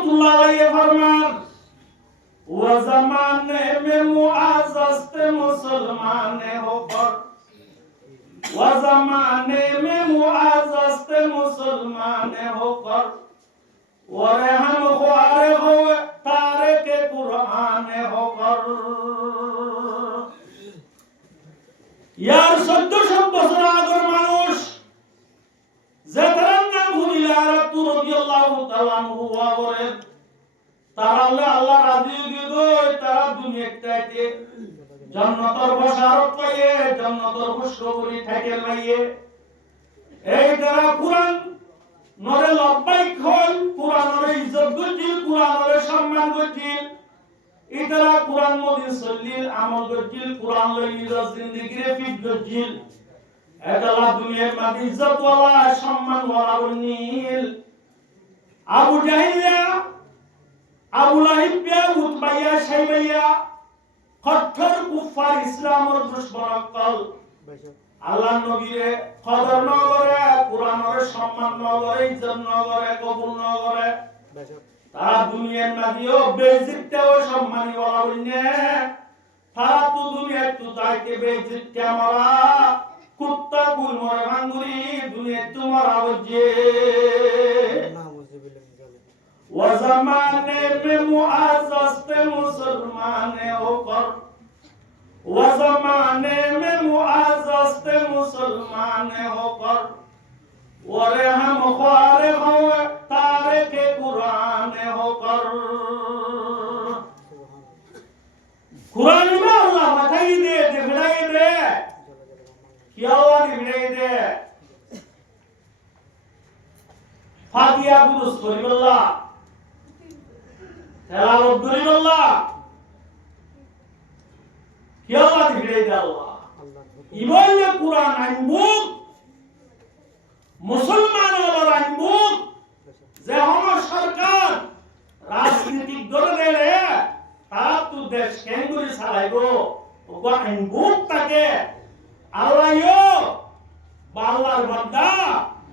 रहमतुल्लाह अलैहि फरमान वो ज़माने में मुआज़्ज़ज़ थे मुसलमान होकर वो ज़माने में मुआज़्ज़ज़ थे मुसलमान होकर और हम ख्वारे हुए तारे के कुरान होकर यार 1400 বছর আগের মানুষ যে তার নাম হুলিলা রাতু রাদিয়াল্লাহু তাআলা আনহু ওয়ারে তারা আল্লাহ রাজি হয়ে গয় তারা দুনিয়াতে জান্নাতের বশারত পাইয়ে জান্নাতের খুশখবরি থাকে লাইয়ে এই তারা কুরআন নরে লব্বাইক হল কুরআনের ইজ্জত গজিল কুরআনের সম্মান গজিল ইতারা কুরআন মদিন সল্লিল আমল গজিল কুরআন লই নিজের জিন্দেগিরে ফিট গজিল এটালা দুনিয়ার মাঝে ইজ্জত ওয়ালা সম্মান ওয়ালা বনিল আবু জাহিলা আবু লাহিবিয়া উতবাইয়া শাইবাইয়া কঠোর কুফার ইসলামের দুশমন কল আল্লাহ নবীরে কদর ন করে কুরআনের সম্মান ন করে ইজ্জত ন করে কবুল ন করে তারা দুনিয়ার মাঝেও বেইজ্জতও সম্মানী বলা বলনে তারা তো দুনিয়ার তো দাইতে বেইজ্জত মারা কুত্তা কুল মরে ভাঙ্গুরি দুনিয়ার তো মারা হচ্ছে वो ज़माने में मुआज़्ज़ज़ थे मुसलमान होकर वो ज़माने में मुआज़्ज़ज़ थे मुसलमान होकर और हम ख्वारे हुए तारे के कुरान होकर कुरान में अल्लाह बताई दे दिखलाई दे क्या हुआ दिखलाई दे फातिहा दुरुस्त करिबल्लाह তেলাওয়াত করিবল্লাহ কি আল্লাহ দিবে আল্লাহ ইমানে কুরআন আনবুক মুসলমান হলো আনবুক যে হলো সরকার রাজনীতিক দলে দেলে তারা তো দেশ কেঙ্গুরি চালাইবো ওগো আনবুক তাকে আল্লাহও বাংলার বান্দা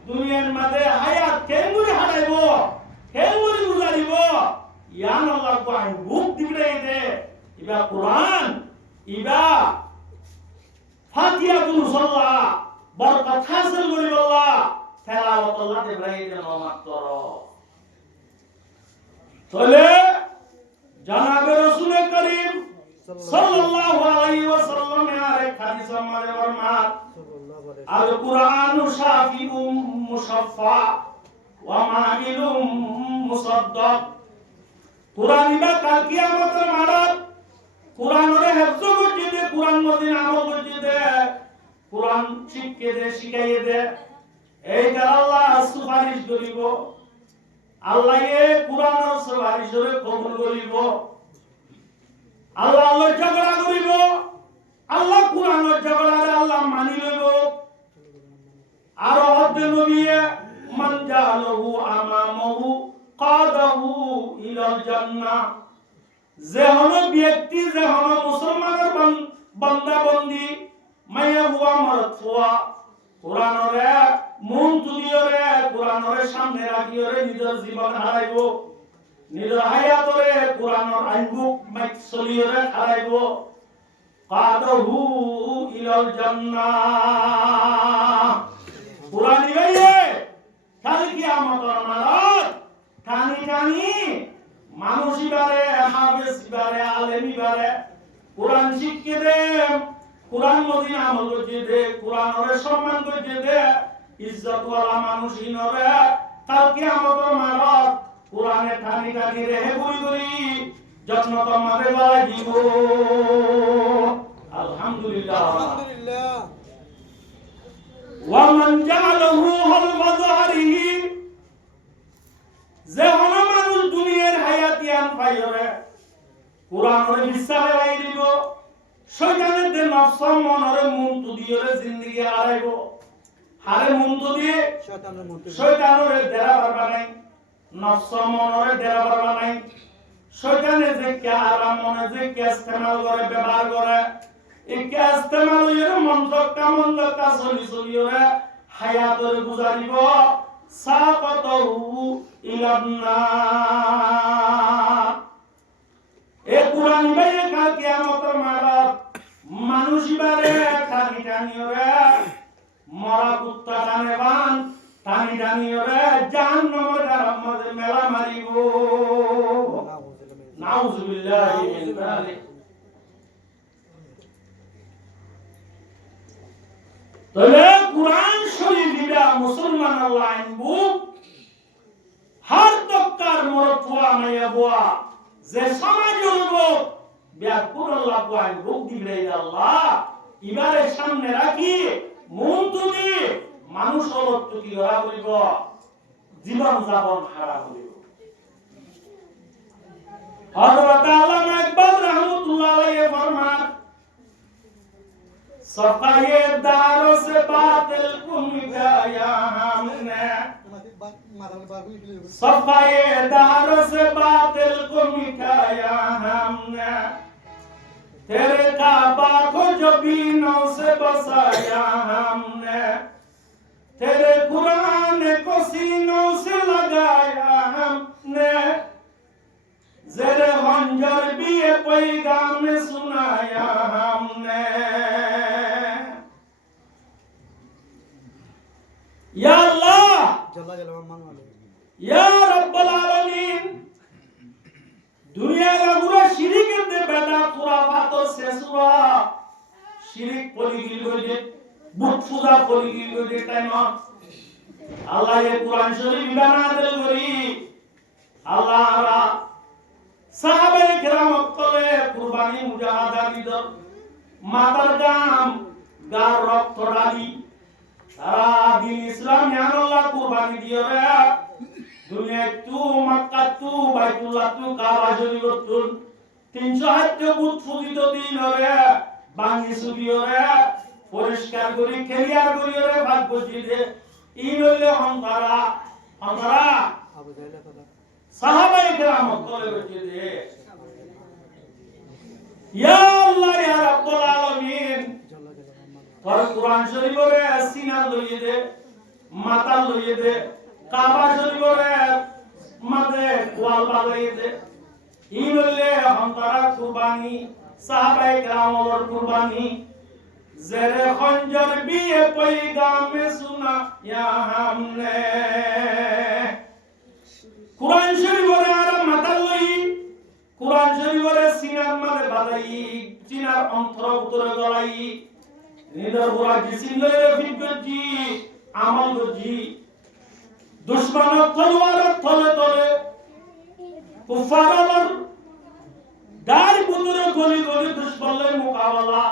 দুনিয়ার মাঝে হায়াত কেঙ্গুরি হারাইবো কেঙ্গুরি গুজারিবো ইয়ান আল্লাহ কো আনবুক দিবে দে ইবা কুরআন ইবা ফাতিহাতুল সাল্লাহ বরকত হাসিল করিবল্লাহ তেলাওয়াত আল্লাহ দিবে দে মাত্র চলে জনাবে রাসূল করিম সাল্লাল্লাহু আলাইহি ওয়াসাল্লাম এর হাদিস আমারে ফরমান আল কুরআনু শাফিউম মুশাফফা ওয়া মাইলুম মুসাদ্দাক কুরআন ইবা কাল কিয়ামতের মারাত কুরআনের হেফজ করতে দে কুরআন মদিন আমল করতে দে কুরআন শিখকে দে শিখাইয়ে দে এইটা আল্লাহ সুপারিশ করিব আল্লাহ এ কুরআনের সুপারিশরে কবুল করিব আল্লাহ আল্লাহ ঝগড়া করিব আল্লাহ কুরআনের ঝগড়ারে আল্লাহ মানি লইব আর হদ্দে নবিয়ে মান জালাহু আমামাহু কাদাহু ইলাল জান্নাহ যে হলো ব্যক্তি যে হলো মুসলমানের বান্দা বন্দি মায়া হুয়া মারফুয়া কুরআনরে মন তুলিয়রে কুরআনরে সামনে রাখিয়রে নিজের জীবন হারাইবো নিজের হায়াতরে কুরআনের আইনবুক মাইক চলিয়রে হারাইবো কাদাহু ইলাল জান্নাহ কুরআন ইবাইয়ে কাল কিয়ামতের মারাত কানি কানি মানুষ ইবারে হাফেজ ইবারে আলেম ইবারে কুরআন শিখকে দে কুরআন মদিন আমল করতে দে কুরআনের সম্মান করতে দে ইজ্জত ওয়ালা মানুষ ইনরে কাল কিয়ামতের মারাত কুরআনে কানি কানি রেহে গুরি গুরি যত্ন তোমারে বাড়াই দিব আলহামদুলিল্লাহ আলহামদুলিল্লাহ ওয়া মান জালাহু হাল বাযারিহি যে হলো মানুষ দুনিয়ার হায়াতিয়ান পাইরে কুরআনের বিশ্বাসে লাই দিব শয়তানের দে নফস মনরে মুন্তু দিয়রে জিন্দেগি হারাইবো হারে মুন্তু দিয়ে শয়তানের দেরাবার বানাই নফস মনরে দেরাবার বানাই শয়তানে যে কে আরাম মনে যে কে ইস্তেমাল করে ব্যবহার করে এই কে ইস্তেমাল হইরে মন্দ কাজ চলিয়রে হায়াতরে গুজারিব সাকাতাহু ইলান নার কাল কিয়ামতের মাঠত মানুষ ইবারে টানি টানি ওরে মরা কুত্তা টানে বান টানি টানি ওরে জাহান্নামের গরম মধ্যে মেলা মারিব নাউজুবিল্লাহি মিন যালিক তবে কুরআন শরীফ এটা মুসলমানের লাইন বুক হার দক্কার মরতুয়া মাইয়া বুয়া যে সমাজের লোক ব্যাকুর আল্লাহ কোয়ান বুক দিবে আল্লাহ ইবারে সামনে রাখি মন তুমি মানুষ অলত্ব কি করা হইব জীবন যাপন হারা হইব হযরত আল্লামা ইকবাল রাহমাতুল্লাহ আলাইহি ফরমান सफाये दारों से बातिल को मिटाया हमने सफाये दारों से बातिल को मिटाया हमने तेरे काबा को जो बीनों से बसाया हमने तेरे कुरान को सीनों से लगाया हमने ज़ेरे खंजर भी ये पैगाम सुनाया हमने या अल्लाह या रब्बुल आलमीन दुनिया का पूरा शिरिक दे बेटा खुराफात से सुरा शिरिक पड़ी गई बुत पूजा पड़ी गई टाइम अल्लाह ये कुरान शरीफ बना दे करी अल्लाह रा साहबे किराम तले कुर्बानी मुजाहिदा दिदर मातर गाम गार रक्त डाली सारा दिन इस्लाम यान अल्लाह कुर्बानी दियो रे दुनिया तू मक्का तू বাইতুল্লাহ तू কাবা শরীফ তু 308 বুত ফুজিত দিন রে বাঙ্গি সুবিও রে পরিষ্কার করি ক্লিয়ার করি রে ভাগ বুঝি দে ই হইলে হংকারা আবু জাহেল কথা সাহাবায়ে কেরাম করে বুঝি দে ইয়া আল্লাহ ইয়া রাব্বুল আলামিন তোর কুরআন শরীফে সিনা লইয়ে দে মাথা লইয়ে দে কাবা শরীফে মাঝে ওয়াল বাগাইয়ে দে ই বললে হমতারা কুরবানি সাহাবায়ে কেরামের কুরবানি জেরে খঞ্জর বিয়ে पैगाम सुना या हमने কুরআন শরীফে আর মাথা লই কুরআন শরীফে সিনার মাঝে বাগাই সিনার অন্তর উত্তরে গলাই নিদর পুরা জিসিম লয়ে ফিট গজি আমল গজি দুশমন তলোয়ার তলে তলে কুফারর দার বুতরে গলি গলি দুশমনের মোকাবেলা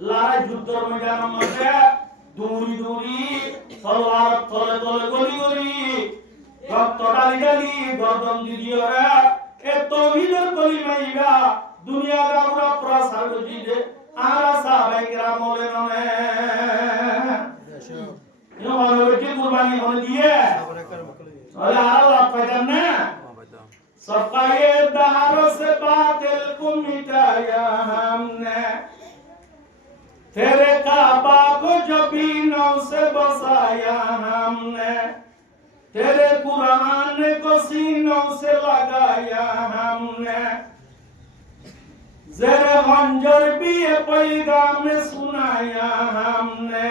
লড়াই যুদ্ধের ময়দানের মধ্যে দূরি দূরি তলোয়ার তলে তলে গলি গলি রক্ত ডালি ডালি গর্দন দিদিও রে এ তাওহীদের কলিমা ইবা দুনিয়া কা পুরা প্রসার গজি দে आरा साहबाए किराम बोले नने यो वाले बेटी कुर्बानी होने दिए अरे आरा पैदल ने सबका ये दारों से बातिल को मिटाया हमने तेरे काबा को जबीनों से बसाया हमने तेरे कुरान को सीनों से लगाया हमने ज़ेरे खंजर भी ये पैगाम सुनाया हमने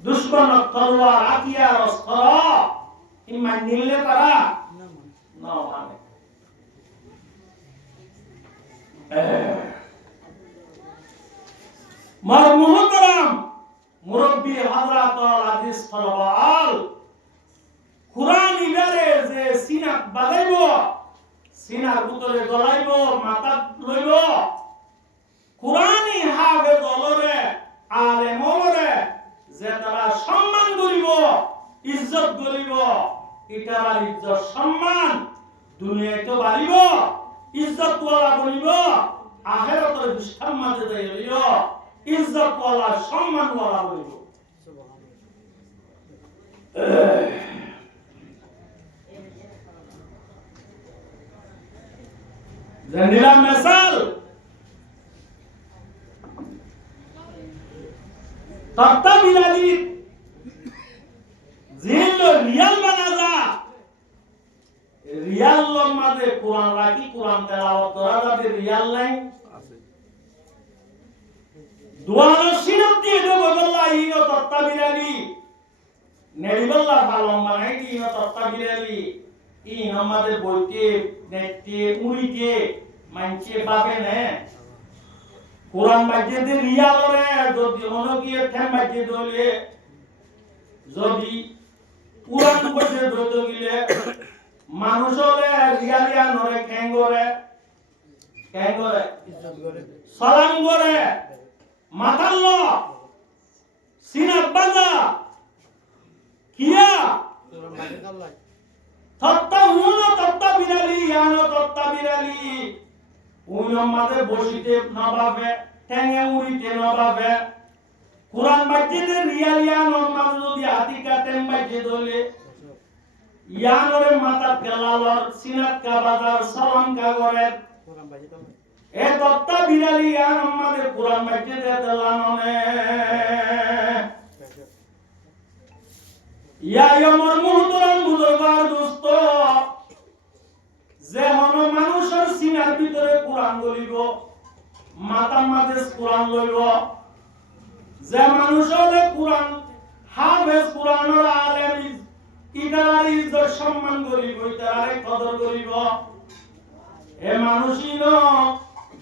दुश्मन तलवार आतिया रस्ता इमान नीले करा ना माने मर मुहतरम मुरब्बी हजरत अजीज तलवार कुरान इबारे जे सीना बागाइबो সিনার ভিতরে গলাইব মাথা লইব কুরআনি হাফেজ অলরে আলেম অলরে যে তারা সম্মান করিব ইজ্জত করিব ইটার ইজ্জত সম্মান দুনিয়ায় তো বাড়িব ইজ্জত ওয়ালা বলিব আখিরাতের বিস্তার মাঝে যাইব ইজ্জত ওয়ালা সম্মান ওয়ালা বলিব সুবহানাল্লাহ जंदिला मिसाल तत्ता बिलाली जिल रियल बनाजा रियल माद মাঝে কোরআন রাখি কোরআন তেলাওয়াত করা যাবে রিয়াল নাই দুয়ানো সিনত দিয়ে দেব আল্লাহ ইনো তত্তা বিরালি নেরিবাল্লাহ পালন বানাই ইনো তত্তা বিরালি ইন আমাদের বইতে নেটে উড়িতে মানছে পাবে না কোরআন মাঝে রিয়াল রে যদি মনে গিয়ে থেম মাঝে দলে যদি কোরআন মাঝে দইতে গিলে মানুষরে রিয়ালিয়া নরে কেঙ্গরে ইজ্জত করে সালাম করে মাতাল্ল সিনাত বাজা কিয়া কোরআন মাঝে কাল্লাই তত্তা উনো তত্তা বিরালি ইয়ানো তত্তা বিরালি উনো মাঝে বসিতে নবাবে ঠেঙে উড়িতে নবাবে কোরআন মাঝে রিয়ালিয়া নমাজ যদি হাতি কাটেম মাঝে দলে ইয়ানরে মাতা কেলালর সিনাত কা বাজার সালাম কা করে কোরআন মাঝে কাল্লাই এ তত্তা বিরালি ইয়ান আমাদের কোরআন মাঝে দেলাননে ইয়া ইয়মর মুহতরম বুজুর্গার দোস্ত যে হন মানুষের সিনার ভিতরে কোরআন গলিব মাতার মাঝে কোরআন লইব যে মানুষের কোরআন হাফেজ কোরআনের আলেম ইদার ইজ্জত সম্মান করিব ইদারে কদর করিব এ মানুষই ন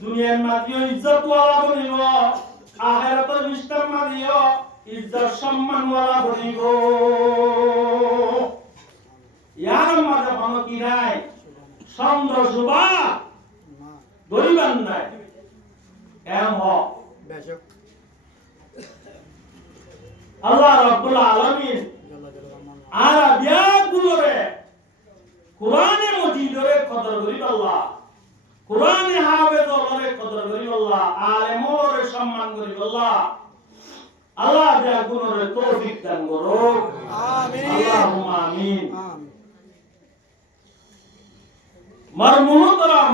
দুনিয়ার মাঝে ইজ্জত ওয়ালা বনিব আখিরাতের বিস্তার মাঝে ইজ্জত সম্মান ওয়ালা বনিব ইয়ার মাঝে কোনো কি নাই চন্দ্র শোভা না ধরিবান নাই এম হ বেশক আল্লাহ রাব্বুল আলামিন জল্লা জল্লাহ আরাবিয়া গুলোরে কোরআনে মজিদরে কদর করিব আল্লাহ কোরআনে হাফেজরে কদর করিব আল্লাহ আলেমরে সম্মান করিব আল্লাহ আল্লাহ যা গুণরে তৌফিক দান করো আমিন আল্লাহুম্মা আমিন আমিন মার মুহতারাম